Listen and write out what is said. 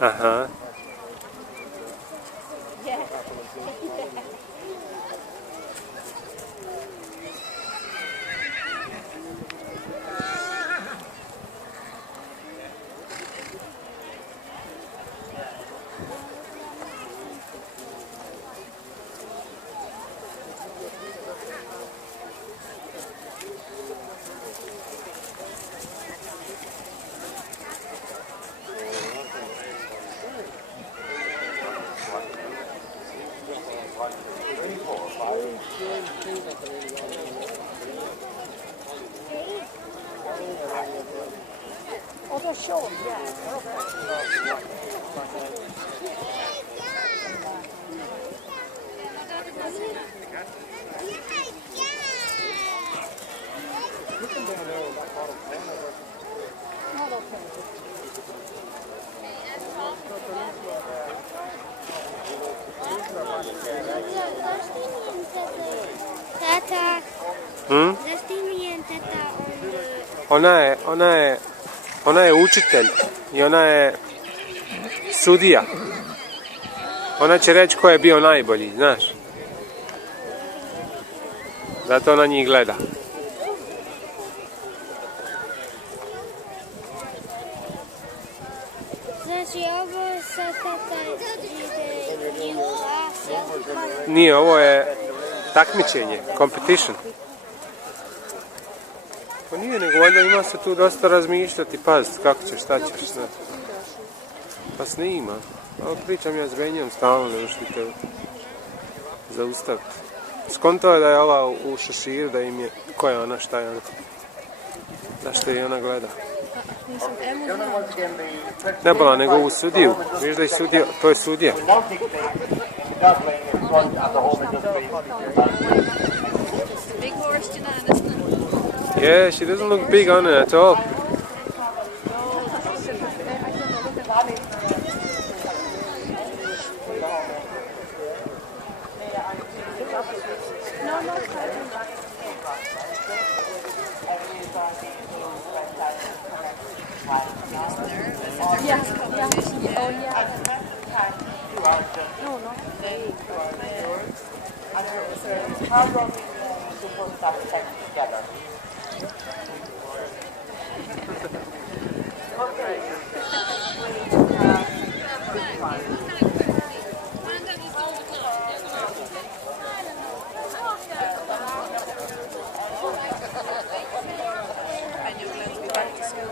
Aha. Oh, they're short, yeah. Tata, Hm? zašto mi je tata Ona je učitelj i ona je sudija. Ona će reći ko je bio najbolji, znaš. Zato ona njih gleda. Znači ovo sa tata ide njihov glas. Nije, ovo je takmičenje, competition. Pa nije, nego valjda ima se tu dosta razmišljati, paziti kako ćeš, šta ćeš, znaš. Pa snima. Ovo pričam ja s Benjom stalno, ne možete te zaustaviti. Skontao je da je ova u šeširu, da im je, ko je ona, šta je ona. Zašto je ona gleda? Ne bola, nego u sudiju. Viš da je sudija, to je sudija. Big horse, Janan, isn't it? Yeah, she doesn't look big on it at all. I knew Glenn would be back to school.